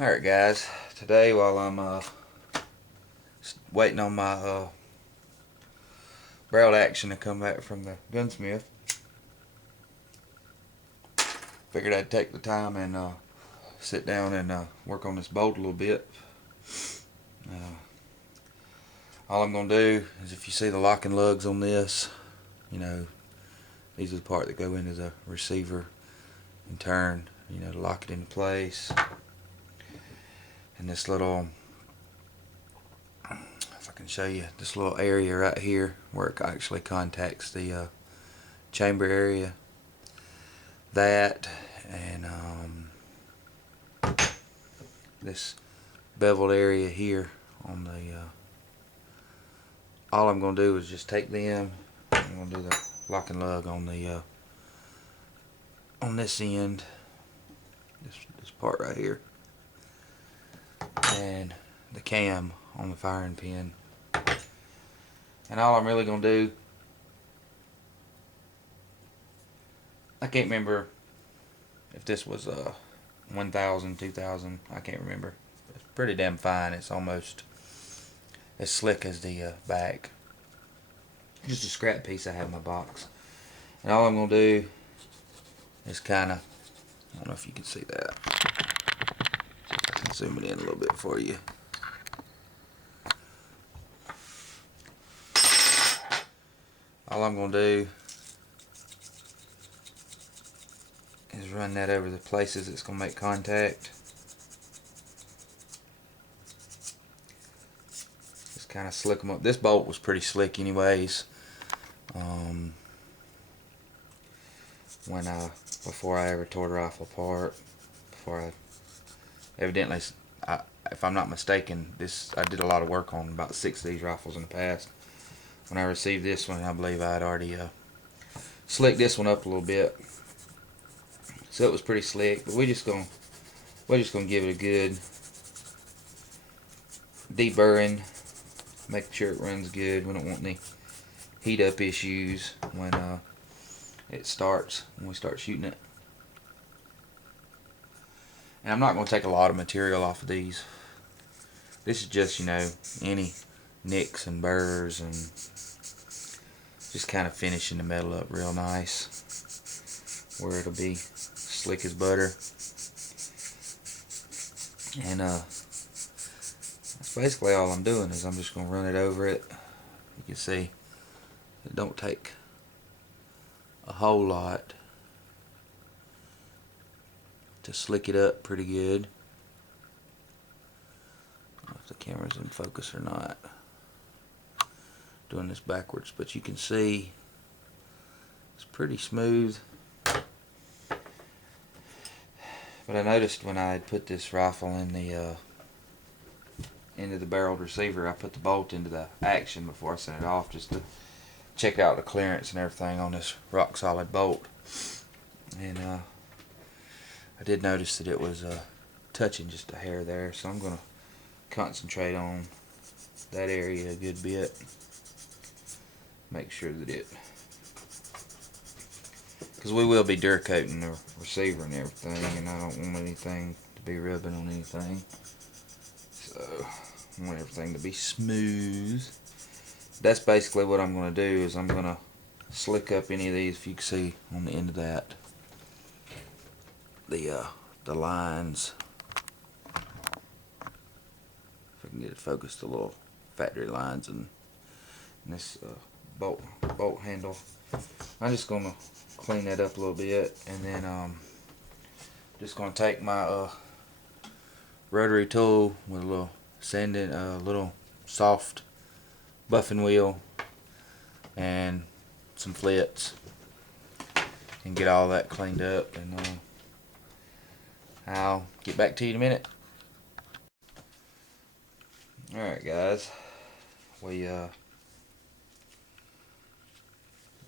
Alright guys, today while I'm waiting on my barrel action to come back from the gunsmith, figured I'd take the time and sit down and work on this bolt a little bit. All I'm going to do is, if you see the locking lugs on this, these are the part that go into the receiver and turn, to lock it into place. And this little, if I can show you, this little area right here where it actually contacts the chamber area, that, and this beveled area here on the all I'm going to do is just take them. I'm going to do the lock and lug on the on this end, this part right here, and the cam on the firing pin. And all I'm really going to do, I can't remember if this was 1,000, 2,000, I can't remember. It's pretty damn fine. It's almost as slick as the back. Just a scrap piece I have in my box. And all I'm going to do is kind of, I don't know if you can see that. I can zoom it in a little bit for you. All I'm going to do is run that over the places it's going to make contact. Just kind of slick them up. This bolt was pretty slick anyways. Before I ever tore the rifle apart, evidently, if I'm not mistaken, I did a lot of work on about 6 of these rifles in the past. When I received this one, I believe I had already slicked this one up a little bit, so it was pretty slick. But we're just gonna give it a good deburring, make sure it runs good. We don't want any heat up issues when we start shooting it. And I'm not going to take a lot of material off of these. This is just, any nicks and burrs, and just kind of finishing the metal up real nice where it'll be slick as butter. And that's basically all I'm doing, is I'm just going to run it over it. You can see it don't take a whole lot to slick it up pretty good. I don't know if the camera's in focus or not. Doing this backwards, but you can see it's pretty smooth. But I noticed when I had put this rifle in the into the barreled receiver, I put the bolt into the action before I sent it off, just to check out the clearance and everything on this rock solid bolt. And I did notice that it was touching just a hair there, so I'm going to concentrate on that area a good bit. Make sure that because we will be Duracoating the receiver and everything, and I don't want anything to be rubbing on anything. So I want everything to be smooth. That's basically what I'm going to do, is I'm going to slick up any of these. If you can see on the end of that, the lines, if I can get it focused, the little factory lines, and this bolt handle. I'm just going to clean that up a little bit, and then just going to take my rotary tool with a little sanding, little soft buffing wheel and some flits, and get all that cleaned up, and I'll get back to you in a minute. Alright guys, we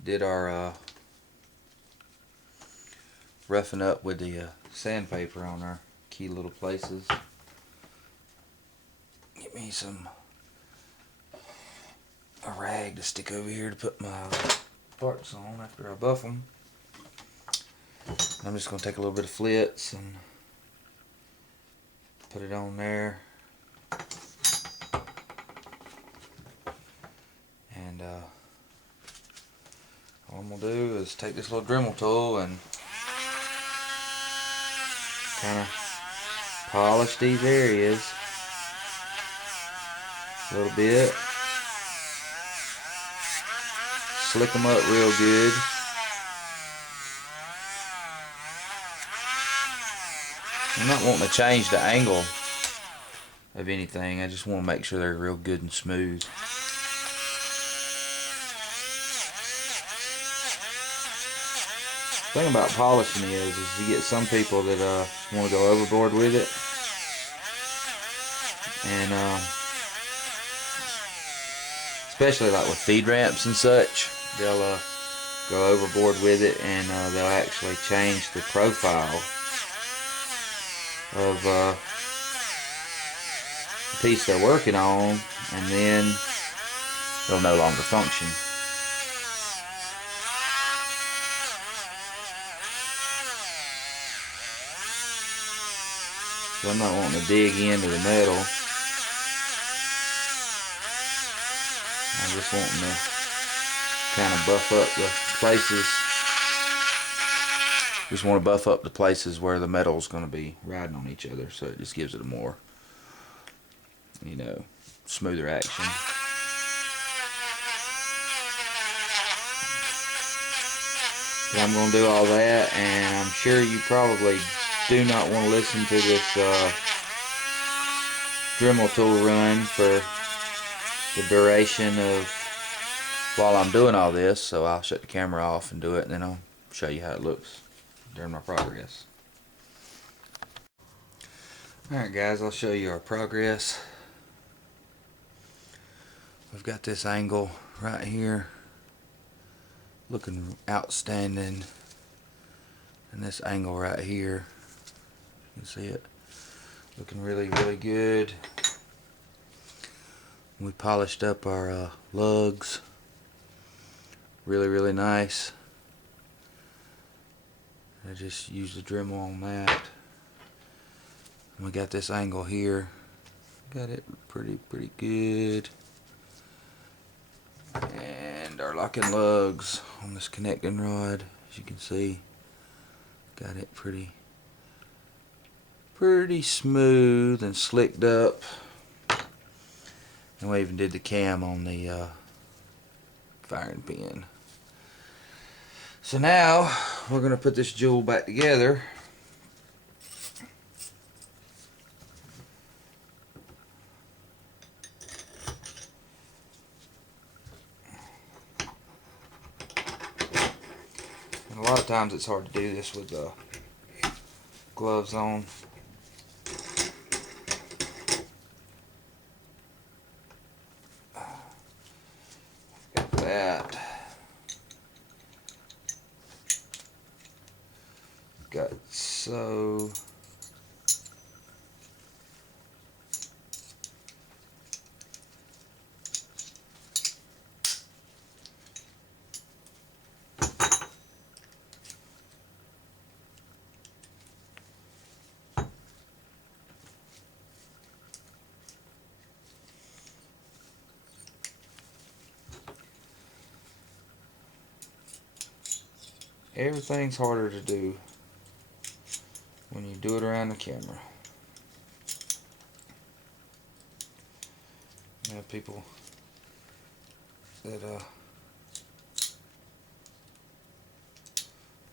did our roughing up with the sandpaper on our key little places. Get me a rag to stick over here to put my parts on after I buff them. I'm just going to take a little bit of flits and Put it on there. And all I'm going to do is take this little Dremel tool and kind of polish these areas a little bit. Slick them up real good. I'm not wanting to change the angle of anything. I just want to make sure they're real good and smooth. The thing about polishing is you get some people that want to go overboard with it, and especially like with feed ramps and such, they'll go overboard with it, and they'll actually change the profile of the piece they're working on, and then they'll no longer function. So I'm not wanting to dig into the metal. I'm just wanting to kind of buff up the places. Just want to buff up the places where the metal is going to be riding on each other, so it just gives it a more, you know, smoother action. But I'm going to do all that, and I'm sure you probably do not want to listen to this Dremel tool run for the duration of while I'm doing all this, so I'll shut the camera off and do it, and then I'll show you how it looks during my progress. Alright guys, I'll show you our progress. We've got this angle right here looking outstanding, and this angle right here, you can see it looking really good. We polished up our lugs really nice. I just used the Dremel on that. And we got this angle here, got it pretty good. And our locking lugs on this connecting rod, as you can see, got it pretty smooth and slicked up. And we even did the cam on the firing pin. So now we're going to put this jewel back together. And a lot of times it's hard to do this with gloves on. Got that. Got so. Everything's harder to do when you do it around the camera. You have people that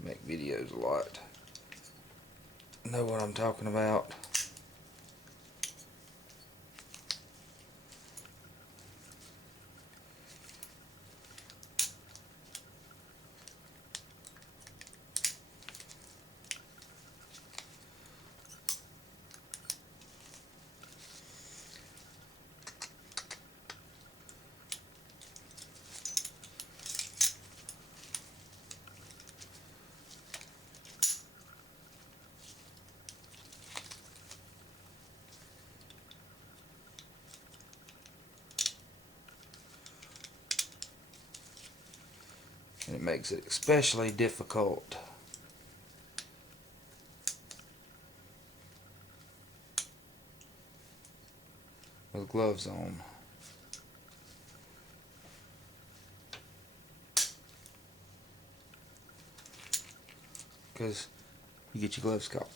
make videos a lot know what I'm talking about. And it makes it especially difficult with gloves on. Because you get your gloves caught.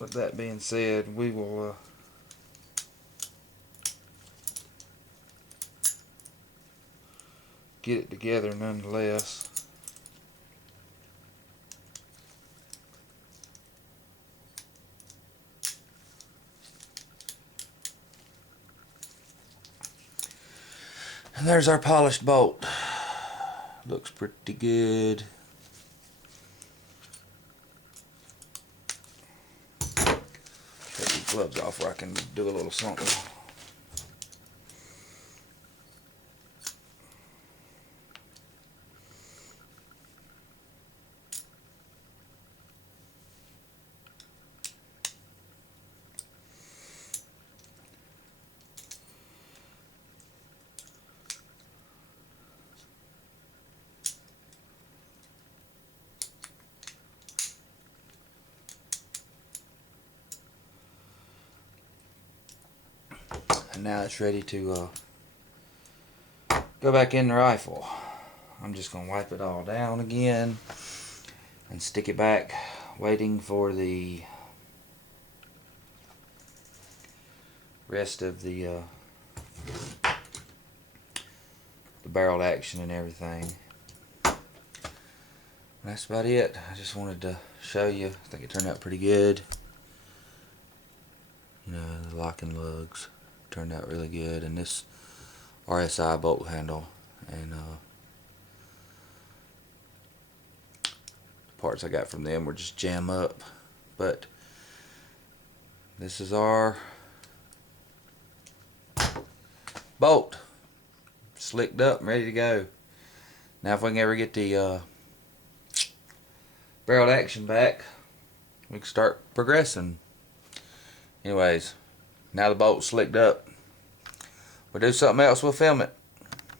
With that being said, we will get it together nonetheless. And there's our polished bolt. Looks pretty good. Take these gloves off where I can do a little something. And now it's ready to go back in the rifle. I'm just going to wipe it all down again and stick it back, waiting for the rest of the barrel action and everything. That's about it. I just wanted to show you. I think it turned out pretty good. You know, the locking lugs turned out really good, and this RSI bolt handle, and parts I got from them were just jam up. But this is our bolt, slicked up and ready to go. Now if we can ever get the barrel action back, we can start progressing. Anyways, now the bolt's slicked up. We'll do something else, we'll film it.